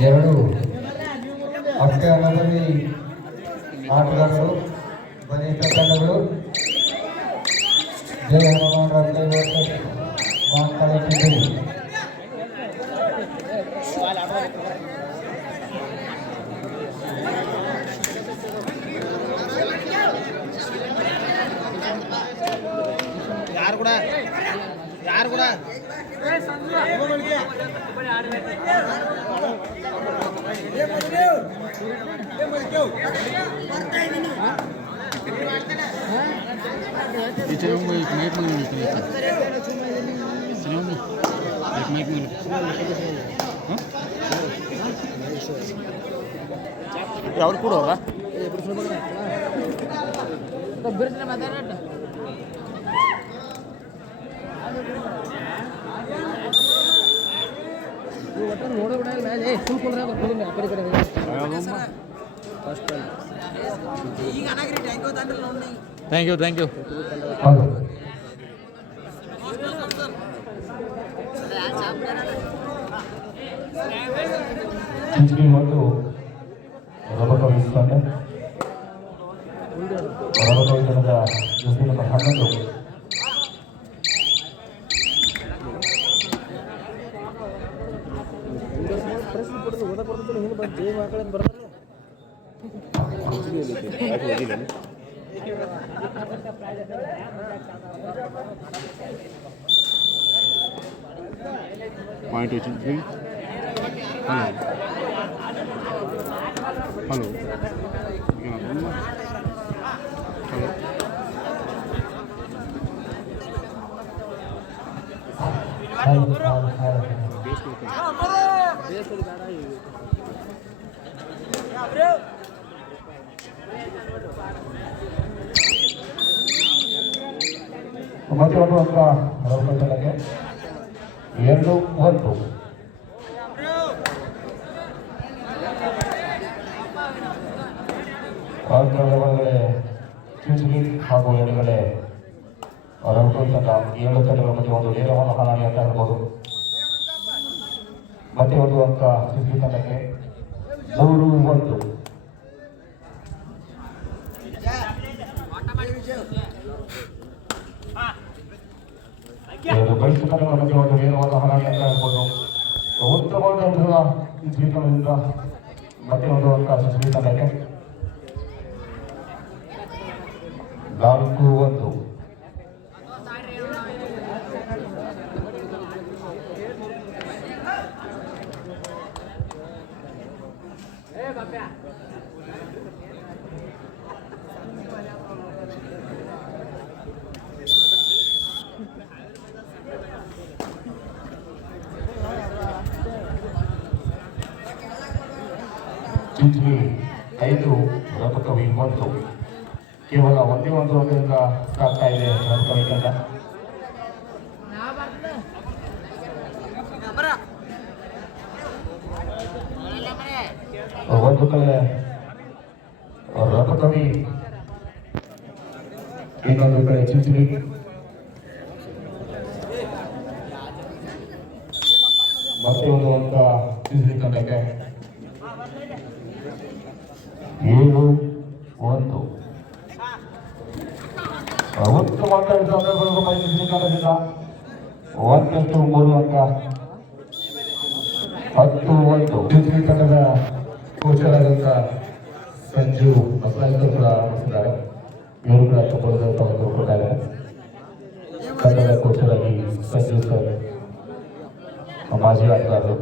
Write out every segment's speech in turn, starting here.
ಎರಡು ಅಷ್ಟೇ ಅಲ್ಲದಲ್ಲಿ ಆಟಗಾರರು ಬಲಿತ ತಂಡಗಳು ಜಯ ಹನುಮಾನ್ ರಸ್ತೆ ವರ್ಸಸ್ ಮಾಂಕಳ ಟಿಂಬು ಯಾರು ಕೂಡ ಯಾರು ಕೂಡ इथे येऊन एक माईक मागून इकडे येतात. इथे येऊन एक माईक मागून ಅವ್ರು ಕೂಡ ಹೋಗ ಥ್ಯಾಂಕ್ ಯು ಥ್ಯಾಂಕ್ ಯು ಒಂದು ಬಿಡೋದು ಓದಕ್ಕೆ ಬರ್ತದೆ ಹಿಂಗೆ ಬಂದು ಜೇಬ್ ಹಾಕಳೆ ಅಂತ ಬರ್ತಾರಲ್ಲ point eighteen three hello hello hello base ಬೇಡ ಅಂಕ ರಬಕವಿ ತಂಡಕ್ಕೆ ಎರಡು ಒಂದು. ಒಳಗಡೆ ಚಿಂಚಣಿ ಹಾಗೂ ಎಡಗಡೆ ರೌಂಡ್ ಏಳು ತಂಡಗಳ ಮಧ್ಯೆ ಒಂದು ನೇರವಾದ ಹಾನಿ ಅಂತ ಹೇಳ್ಬೋದು. ಮತ್ತೆ ಒಂದು ಅಂಕ ಚಿಂಚಣಿ ತಂಡಕ್ಕೆ ಮೂರು ಒಂದು. ಎರಡು ಬಯಸ್ತು ಬಗ್ಗೆ ಒಂದು ನೇರವಾದ ಹಾನಿ ಇರ್ಬೋದು ಉತ್ತಮವಾದ ಅಂಕಗಳ ಚಿಂಚಣಿ ತಂಡದಿಂದ ಮತ್ತೆ ಒಂದು ಚಿಂಚಣಿ ತಂಡಕ್ಕೆ ನಾಲ್ಕು ಒಂದು ಚಿಂಚಣಿ ಐದು ರಬಕವಿ ಒಂದು ಕೇವಲ ಒಂದೇ ಒಂದು ರೋಗದಿಂದ ಸಾಕ್ತಾ ಇದೆ ರಬಕವಿ ತಂಡ ಒಂದು ಕಡೆ ರಥಕವಿ, ಇನ್ನೊಂದು ಕಡೆ ಚಿಂಚಣಿ ಮತ್ತೆ ಒಂದು ಅಂತ ತಂಡಕ್ಕೆ. ಏಳು ಒಂದು. ಉತ್ತಮ ಸಂದರ್ಭಗಳು ಒಂದಷ್ಟು ಮೂರು ಅಂಕ ಹತ್ತು ಒಂದು. ಬಿಜೆಪಿ ತಂಡದ ಕೋಚರಾದಂಥ ಸಂಜು ಮಸಾಯಿಕರು ಕೂಡ ಆರಂಭಿಸಿದ್ದಾರೆ ಇವರು ಕೂಡ ಒಂದು ತೆಗೆದುಕೊಂಡಿದ್ದಾರೆ ತಂಡದ ಕೋಚರಾಗಿ ಸಂಜು ಸರ್, ಮಾಜಿ ಆಟಗಾರರು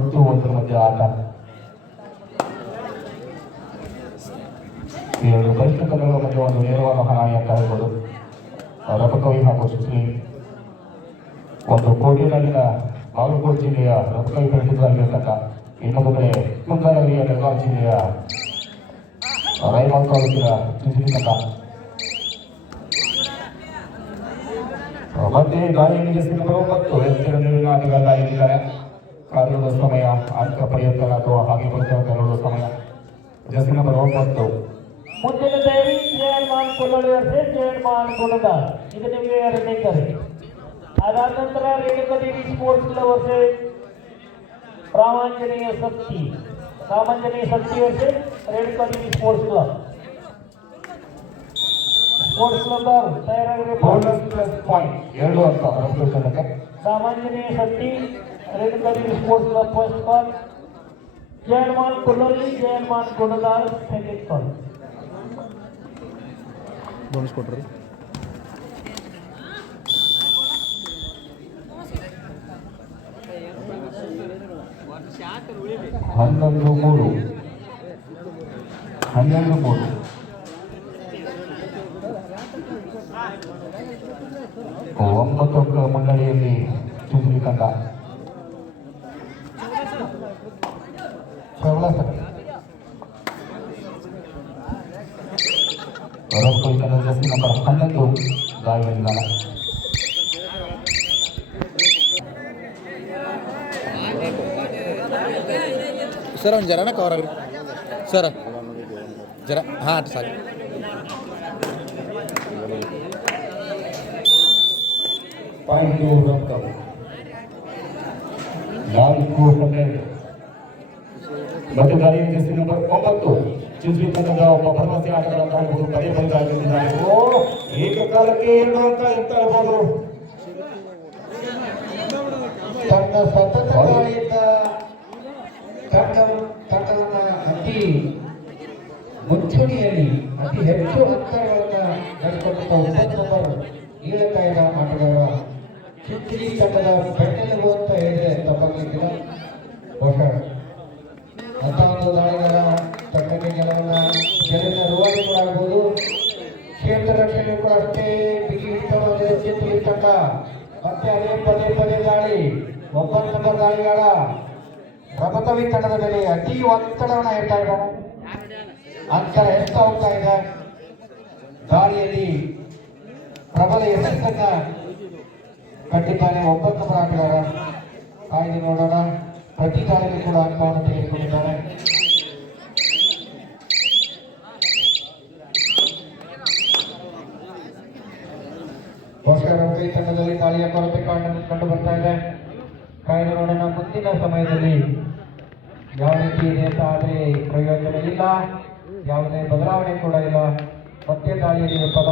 ಹತ್ತು ಒಂದರ ಮಧ್ಯೆ ಆಟ ಎರಡು ಬಲಿಷ್ಠ ತಂಡಗಳ ಮಧ್ಯೆ ಒಂದು ನೇರವಾದ ಹಣಾಯಿ ಅಂತ ಹೇಳ್ಬೋದು ರಬಕವಿ ಹಾಗೂ ಸುಶ್ರೀ ಒಂದು ಕೋಟಿನಲ್ಲಿನ ಬಾಗಲಕೋಟೆ ಜಿಲ್ಲೆಯ ರಬಕವಿ ಪ್ರಸಿದ್ಧವಾಗಿರ್ತಕ್ಕ ಇನ್ನೊಂದು ಕಡೆ ಕುಂದಾನಗರಿಯ ಬೆಳಗಾವಿ ಜಿಲ್ಲೆಯ ರಾಯಬಾಗ್ ತಾಲೂಕಿನ ಸುಶ್ರೀ ತಂಡ ಮತ್ತೆ ಗಾಯನಿಗೆ ಸಿಂಬರು ಮತ್ತು ಎಚ್ಚರ ನೀರಿನ ಆಟಗಾರ ಕಾಲುವ ಸಮಯ ಅಂಕ ಪಡೆಯುತ್ತಾರೆ ಅಥವಾ ಹಾಗೆ ಬರುತ್ತಾರೆ ಕಾಲುವ ಸಮಯ. ಜಸ್ಟ್ ನಂಬರ್ ಒಂಬತ್ತು. ಮುಂದಿನ ತಯಾರಿ ಜಯಮಾನ್ ಮಾಡಿಕೊಳ್ಳಲು ವರ್ಷ ಜಯಮಾನ್ ಗುಣದಾಸ್ ಇದು ನಿಮಗೆ ಎರಡನೇ ಕರೆ. ಅದಾದ ನಂತರ ರೇಣುಕದೇವಿ ಸ್ಪೋರ್ಟ್ಸ್ ಲವರ್ಸ್ ವರ್ಷ ಪ್ರಾಮಾಂಜನೇಯ ಶಕ್ತಿ. ಪ್ರಾಮಾಂಜನೇಯ ಶಕ್ತಿ ವರ್ಷ Renukadevi sports club sports club ಅವರು ತಯಾರಾಗಿರಬೇಕು ಪ್ಲಸ್ ಪಾಯಿಂಟ್ ಎರಡು ಅಂತ. ಸಾಮಾನ್ಯನೇ ಶಕ್ತಿ. Renukadevi sports club first call Jayaman ಕೊಲ್ಲೊಳ್ಳಿ Jayaman Gunadas second call bonus ಕೊಟ್ರಿ ಹನ್ನೊಂದು ಮೂರು ಹನ್ನೊಂದು ಮೂರು ಒಂಬತ್ತು ಅಂಕ ಮುನ್ನಡೆಯಲ್ಲಿ ಚುಂಚಲಿ ತಂಡ ಶ್ರವಣ ಸರ್ ಹೊರಕೊಯ್ತನ ಜಸ್ತಿ ನಂಬರ್ ಹನ್ನೊಂದು ಗಾಯಗಳಿಂದ ಸರ್ ಒಂದು ಜರನ ಕವರ್ ಆಗ್ರಿ ಸರ್ ಜರ ಹಾಂ ಅಟ್ ಸಾಕು ಪಾಯಿಂಟ್ ರಫ್ತು ನಾಲ್ಕು ಹನ್ನೆರಡು ದಾರಿಯಲ್ಲಿ ಜಸ್ತಿ ನಂಬರ್ ಒಂಬತ್ತು. ಚುಂಚಲಿ ತಂಡದ ಒಬ್ಬ ಭರವಸೆ ಆಟಗಾರ ಅಂತ ಹೇಳ್ಬೋದು. ಪದೇ ಪದೇ ಆಗಿದ್ದಾರೆ ಓ, ಏಕಕಾಲಕ್ಕೆ ಅಂತ ಅಂತ ಹೇಳ್ಬೋದು? ತನ್ನ ಸತತ ದಾಳಿಯಿಂದ ಅತಿ ಮುಂಚೂಣಿಯಲ್ಲಿ ಅತಿ ಹೆಚ್ಚು ಅಂತರಗಳನ್ನ ನಡೆಸಿಕೊಂಡ ಒಂಬತ್ತು ನಂಬರ್ ಏಳಕಾಯದ ಆಟಗಾರ. ಬೆನ್ನೆಲುಬು ಅಂತ ಹೇಳಿದ್ರೆ ತಪ್ಪಾಗಲಿಕ್ಕಿಲ್ಲ ಬಹುಶಃ. ಅಂತ ಒಂದು ದಾಳಿಗಳ ತಂಡಕ್ಕೆ ಗೆಲುವನ್ನ ಗೆಲುವಿನ ರೂವಾರಿ ಕೂಡ ಆಗ್ಬೋದು ಕ್ಷೇತ್ರ ರಕ್ಷಣೆ ಕೂಡ ಅಷ್ಟೇ ಚಿತ್ತಿರಿ ಮತ್ತೆ ಅದೇ ಪದೇ ಪದೇ ದಾಳಿ ಒಂಬತ್ತು ನಂಬರ್ ದಾಳಿಗಳ ರಮತವಿ ತಂಡದ ಮೇಲೆ ಅತಿ ಒತ್ತಡವನ್ನು ಹೇಳ್ತಾ ಇದ್ದಾರೆ. ಅಂತರ ಹೆಚ್ಚಾ ಹೋಗ್ತಾ ಇದೆ. ದಾಳಿಯಲ್ಲಿ ಪ್ರಬಲ ಯಶಸ್ಸನ್ನ ಕಟ್ಟಿದ್ದಾನೆ ಒಂಬತ್ತು ನಂಬರ್ ಆಟಗಾರ ಕಾಯ್ದು ನೋಡೋಣ. ಪ್ರತಿ ದಾಳಿಗೂ ಕೂಡ ಅಂಕವನ್ನು ತೆಗೆದುಕೊಂಡಿದ್ದಾರೆ ರೌಕೈ ತಂಡದಲ್ಲಿ ದಾಳಿಯ ಕೊರತೆ ಕಂಡು ಬರ್ತಾ ಇದೆ. ಕಾಯ್ದು ನೋಡೋಣ ಮುಂದಿನ ಸಮಯದಲ್ಲಿ ಯಾವ ರೀತಿ ಇದೆ ಅಂತ ಆದರೆ ಪ್ರಯೋಜನ ಇಲ್ಲ. ಯಾವುದೇ ಬದಲಾವಣೆ ಕೂಡ ಇಲ್ಲ. ಮತ್ತೆ ದಾಳಿಯಲ್ಲಿ ವಿಫಲ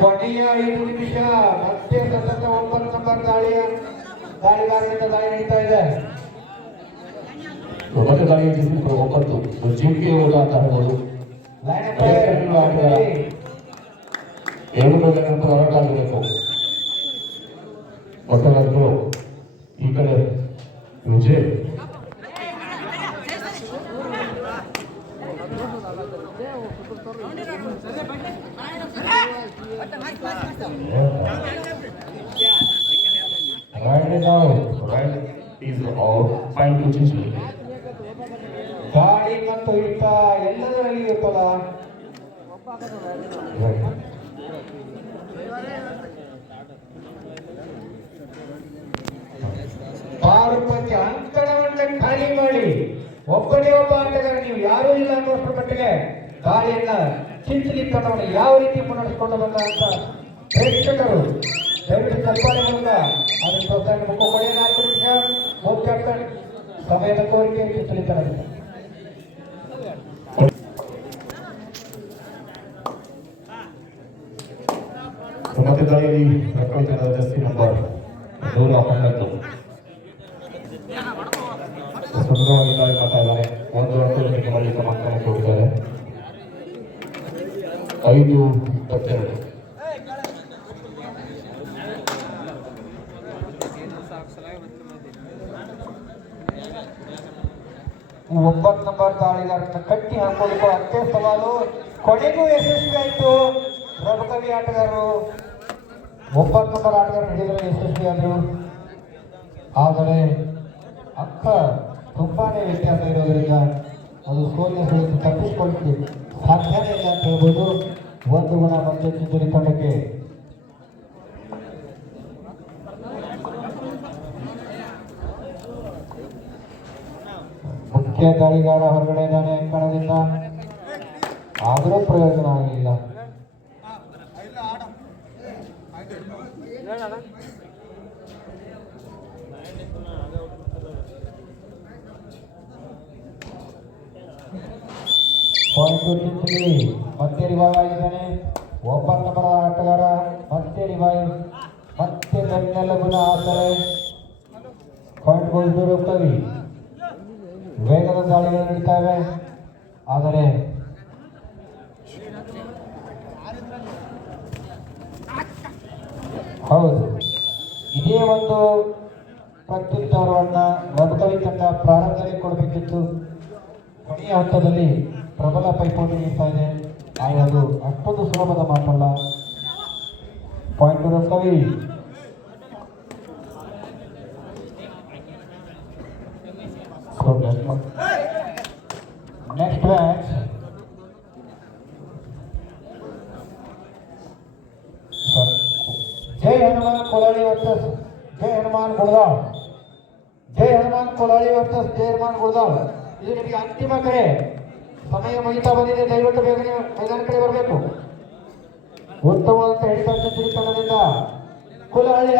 ಕೊನೆಯ ಐದು ನಿಮಿಷ ಮತ್ತೆ ಸತತ ಒಂಬತ್ತು ನಂಬರ್ ದಾಳಿಯ ದಾಳಿಗಾರರಿಂದ ದಾಳಿ ನಡೀತಾ ಇದೆ. ದಾಳಿಯಲ್ಲಿ ಜಸ್ತಿ ನಂಬರ್ ಒಂಬತ್ತು. ಜಿಂಕೆ ಹೇಳ್ಬೋದು ಲೈನ್ ಅಪ್ ಎರಡು ಬಗ್ಗೆ ನಂತರ ಹೊರಟಾಗಬೇಕು ಒಟ್ಟರಾದ್ರು ಈ ಕಡೆ Vijay. Right it out. Right is out. Point to Chichli. ದಾಳಿ ಮತ್ತು ಹಿಡಿತ ಎಲ್ಲದರಲ್ಲಿ Right. ಆರು ಪಂಚ ಖಾಲಿ ಮಾಡಿ, ಒಬ್ಬನೇ ಒಬ್ಬ ಆಟಗಾರ ನೀವು ಯಾರು ಇಲ್ಲ ಅನ್ನೋಷ್ಟರ ಮಟ್ಟಿಗೆ ಗಾಳಿಯನ್ನ ತಂಡವನ್ನು ಯಾವ ರೀತಿ ಮುನ್ನಡೆಸಿಕೊಂಡು ಬಂದ ಅಂತ ಪ್ರೇಕ್ಷಕರು ದಯವಿಟ್ಟು ಮೂಲಕ ಅದನ್ನು ಪ್ರೋತ್ಸಾಹ ಮುಖ ಕೊನೆಯ ನಾಲ್ಕು ನಿಮಿಷ. ಮುಖ್ಯ ಸಮಯದ ಕೋರಿಕೆ ಚಿಂಚಲಿ ತಂಡದಿಂದ ಪ್ರಕೃತಿ ದಾಳಿಯಲ್ಲಿ ಪ್ರಕೃತಿಯ ಜಸ್ತಿ ನಂಬರ್ ನೂರ ಹನ್ನೊಂದು. ಸುಂದರವಾಗಿ ದಾಳಿ ಮಾಡ್ತಾ ಒಂದು ಅಂಕದೊಂದಿಗೆ ಮರಳಿ ತಮ್ಮ ಕೊಟ್ಟಿದ್ದಾರೆ. ಐದು ಇಪ್ಪತ್ತೆರಡು. ಒಂಬತ್ತು ನಂಬರ್ ದಾಳಿಗಾರನ್ನ ಕಟ್ಟಿ ಹಾಕೊಳ್ಳಿಕ್ಕೂ ಅಷ್ಟೇ ಸವಾಲು. ಕೊನೆಗೂ ಯಶಸ್ವಿ ಆಯಿತು. ರಘುಕವಿ ಆಟಗಾರರು, ಒಂಬತ್ತು ನಂಬರ್ ಆಟಗಾರರು ಹಿಡಿದರೆ ಯಶಸ್ವಿ ಆದರು. ಆದರೆ ಅಕ್ಕ ತುಂಬಾನೇ ವ್ಯತ್ಯಾಸ ಇರೋದ್ರಿಂದ ಅದು ಸೋಲಿನ ಸುಳಿತು ತಪ್ಪಿಸಿಕೊಳ್ಳಿಕ್ಕೆ ಸಾಧ್ಯನೇ ಇಲ್ಲ ಅಂತ ಹೇಳ್ಬೋದು. ಒಂದು ಗುಣ ಮತ್ತೆ ಚಿಂತನೆ ತಂಡಕ್ಕೆ. ಮುಖ್ಯ ದಾಳಿಗಾರ ಹೊರಗಡೆ ಇದ್ದಾನೆ ಅಂಕಣದಿಂದ ಆದರೂ ಪ್ರಯೋಜನ ಆಗಲಿಲ್ಲ ಪಾಯಿಂಟ್ ಚಿಂಚಲಿ ಮತ್ತೆ ರಿವೈವ್ ಆಗಿದ್ದಾನೆ ಒಬ್ಬ ನಂಬರ್ ಆಟಗಾರ ಮತ್ತೆ ರಿವೈವ್ ಮತ್ತೆ ಬೆನ್ನೆಲುಬಿನ ಆಸರೆ ಪಾಯಿಂಟ್ ಗೋಲ್ಡೂರು ಕವಿ ವೇಗದ ದಾಳಿಗಳು ನಡೀತಾವೆ. ಆದರೆ ಹೌದು, ಇದೇ ಒಂದು ಪ್ರತ್ಯುತ್ತರವನ್ನ ರಬಕವಿ ತಂಡ ಪ್ರಾರಂಭದಲ್ಲಿ ಕೊಡಬೇಕಿತ್ತು. ಕೊನೆಯ ಹಂತದಲ್ಲಿ ಪ್ರಬಲ ಪೈಪೋಟಿ ನೀಡ್ತಾ ಇದೆ. ಆದರೆ ಅದು ಅಷ್ಟೊಂದು ಸುಲಭದ ಮಾತಲ್ಲ. ಪಾಯಿಂಟ್ ಕವಿ ಕೊಲಾಳಿ ವರ್ಸಸ್ ಜೈ ಹನುಮಾನ್ ಗುಳದಾಳ್ ಜೈ ಹನುಮಾನ್ ಕೊಳಾಳಿ ವರ್ಸಸ್ ಜೈ ಹನುಮಾನ್ ಗುಳದಾಳ್ ಇದು ನಿಮಗೆ ಅಂತಿಮ ಕರೆ. ಸಮಯ ಮುಗಿತಾ ಬಂದಿದೆ. ದಯವಿಟ್ಟು ಬೇಗನೆ ಮೈದಾನ ಕಡೆ ಬರಬೇಕು. ಉತ್ತಮವಾದಂತ ಹಿಡಿತ ಸೆಂಚುರಿ ತಂಡದಿಂದ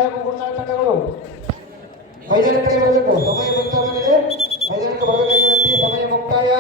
ಹಾಗೂ ಗುಂಡಾಳ ತಂಡಗಳು ಮೈದಾನ ಕಡೆ ಬರಬೇಕು. ಸಮಯ ಮುಗಿತಾ ಬಂದಿದೆ. ಮೈದಾನಕ್ಕೆ ಬರಬೇಕಾಗಿ ಸಮಯ ಮುಕ್ತಾಯ.